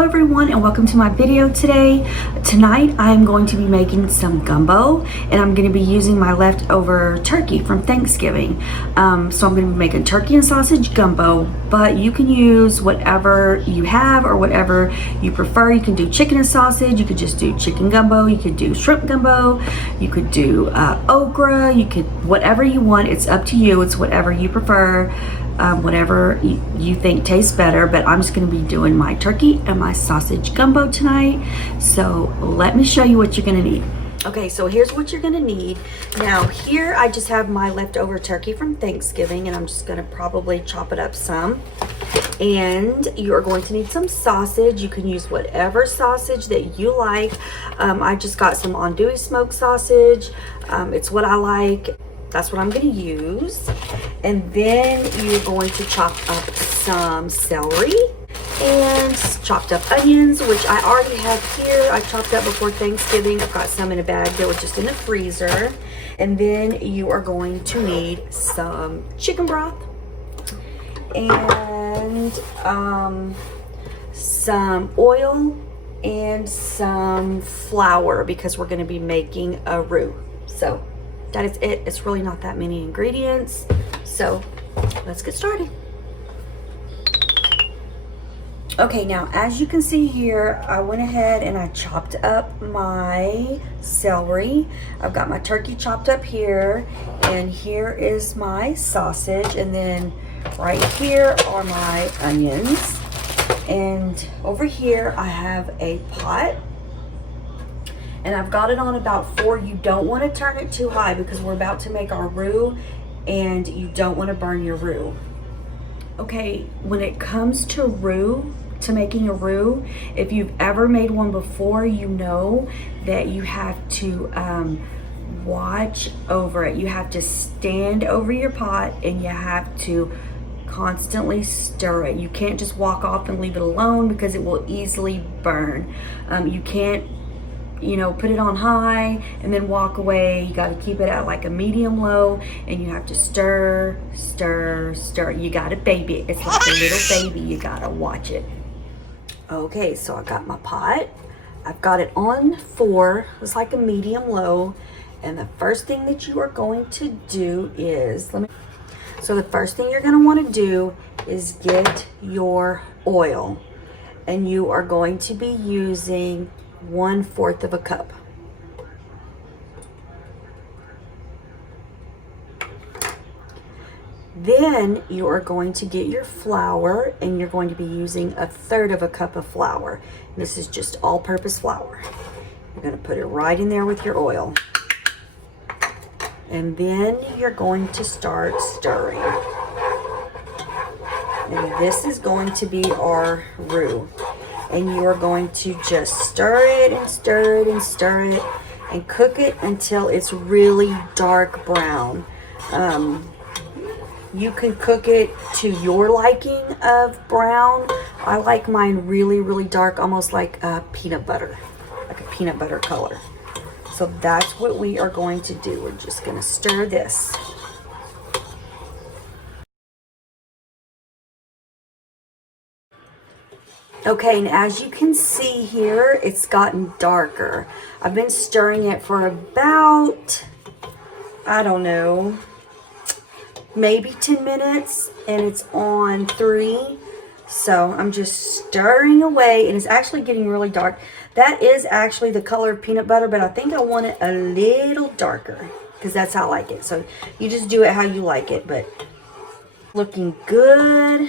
Hello everyone and welcome to my video today. Tonight I'm going to be making some gumbo and I'm going to be using my leftover turkey from Thanksgiving. So I'm going to be making turkey and sausage gumbo, but you can use whatever you have or whatever you prefer. You can do chicken and sausage, you could just do chicken gumbo, you could do shrimp gumbo, you could do okra, you could, whatever you want. It's up to you. It's whatever you prefer. Whatever you think tastes better, but I'm just going to be doing my turkey and my sausage gumbo tonight. So let me show you what you're going to need. Okay, so here's what you're going to need. Now here I just have my leftover turkey from Thanksgiving and I'm just going to probably chop it up some. And you are going to need some sausage. You can use whatever sausage that you like. I just got some andouille smoked sausage. It's what I like. That's what I'm going to use. And then you're going to chop up some celery and chopped up onions, which I already have here. I chopped up before Thanksgiving. I've got some in a bag that were just in the freezer. And then you are going to need some chicken broth and some oil and some flour because we're going to be making a roux. So that is it. It's really not that many ingredients. So let's get started. Okay, now as you can see here, I went ahead and I chopped up my celery. I've got my turkey chopped up here, and here is my sausage, and then right here are my onions. And over here I have a pot. And I've got it on about 4. You don't want to turn it too high because we're about to make our roux and you don't want to burn your roux. Okay, when it comes to roux, to making a roux, if you've ever made one before, you know that you have to watch over it. You have to stand over your pot and you have to constantly stir it. You can't just walk off and leave it alone because it will easily burn. You can't, you know, put it on high and then walk away. You got to keep it at like a medium low, and you have to stir, stir, stir. You got to baby it. It's like a little baby. You got to watch it. Okay, so I got my pot. I've got it on 4. It's like a medium low. And the first thing that you are going to do is, so the first thing you're going to want to do is get your oil. And you are going to be using 1/4 of a cup. Then you are going to get your flour and you're going to be using 1/3 of a cup of flour. This is just all-purpose flour. You're going to put it right in there with your oil. And then you're going to start stirring. And this is going to be our roux. And you are going to just stir it and stir it and stir it and cook it until it's really dark brown. You can cook it to your liking of brown. I like mine really, really dark, almost like peanut butter, like a peanut butter color. So that's what we are going to do. We're just going to stir this. Okay, and as you can see here, it's gotten darker. I've been stirring it for about, I don't know, maybe 10 minutes, and it's on 3. So I'm just stirring away, and it's actually getting really dark. That is actually the color of peanut butter, but I think I want it a little darker because that's how I like it. So you just do it how you like it, but looking good,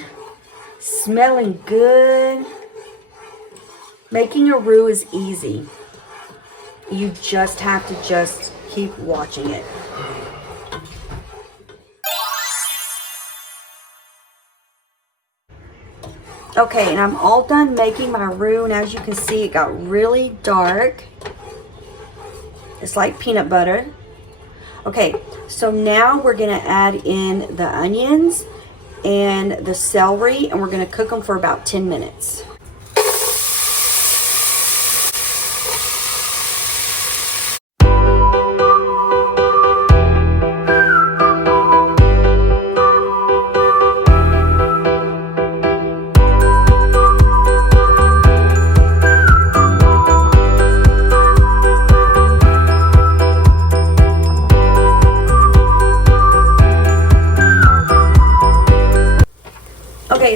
smelling good. Making a roux is easy. You just have to just keep watching it. Okay, and I'm all done making my roux, and as you can see, it got really dark. It's like peanut butter. Okay, so now we're gonna add in the onions and the celery, and we're gonna cook them for about 10 minutes.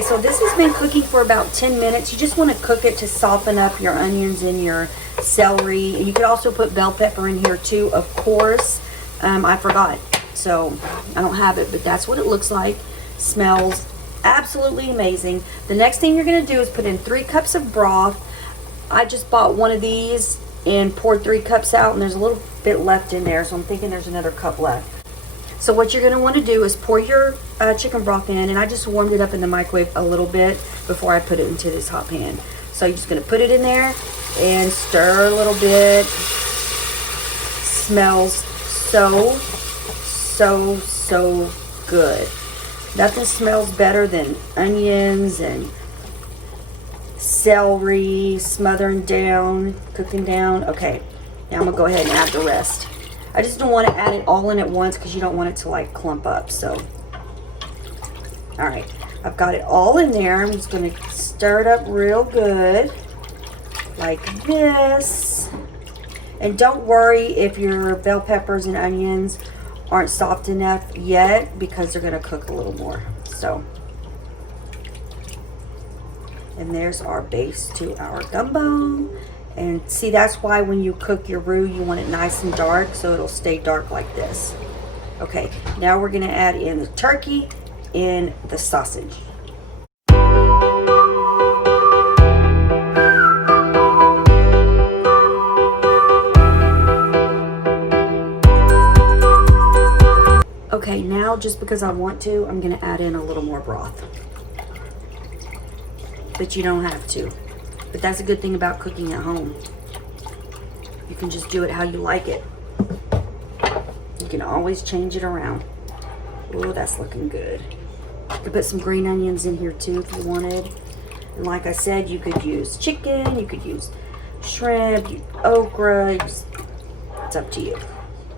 so this has been cooking for about 10 minutes. You just want to cook it to soften up your onions and your celery. And you could also put bell pepper in here too, of course. I forgot, so I don't have it, but that's what it looks like. Smells absolutely amazing. The next thing you're going to do is put in 3 cups of broth. I just bought one of these and poured 3 cups out, and there's a little bit left in there, so I'm thinking there's another cup left. So what you're going to want to do is pour your chicken broth in, and I just warmed it up in the microwave a little bit before I put it into this hot pan. So you're just going to put it in there and stir a little bit. Smells so good. Nothing smells better than onions and celery smothering down, cooking down. Okay, now I'm going to go ahead and add the rest. I just don't want to add it all in at once because you don't want it to like clump up. So, all right, I've got it all in there. I'm just going to stir it up real good like this. And don't worry if your bell peppers and onions aren't soft enough yet, because they're going to cook a little more. So, and there's our base to our gumbo. And see, that's why when you cook your roux, you want it nice and dark, so it'll stay dark like this. Okay, now we're gonna add in the turkey and the sausage. Okay, now just because I want to, I'm gonna add in a little more broth. But you don't have to. But that's a good thing about cooking at home. You can just do it how you like it. You can always change it around. Oh, that's looking good. You could put some green onions in here too if you wanted. And like I said, you could use chicken, you could use shrimp, okra. It's up to you.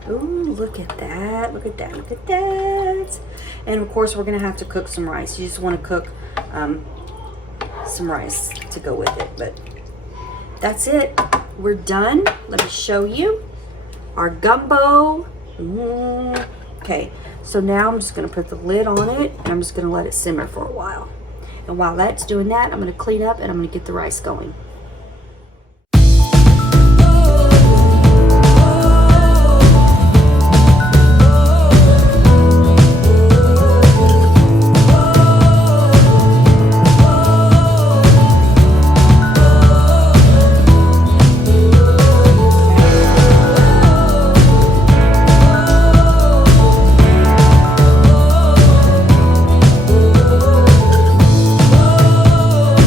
Ooh, look at that. Look at that. Look at that. And of course, we're going to have to cook some rice. You just want to cook some rice to go with it. But that's it. We're done. Let me show you our gumbo. Okay, so now I'm just going to put the lid on it, and I'm just going to let it simmer for a while. And while that's doing that, I'm going to clean up and I'm going to get the rice going.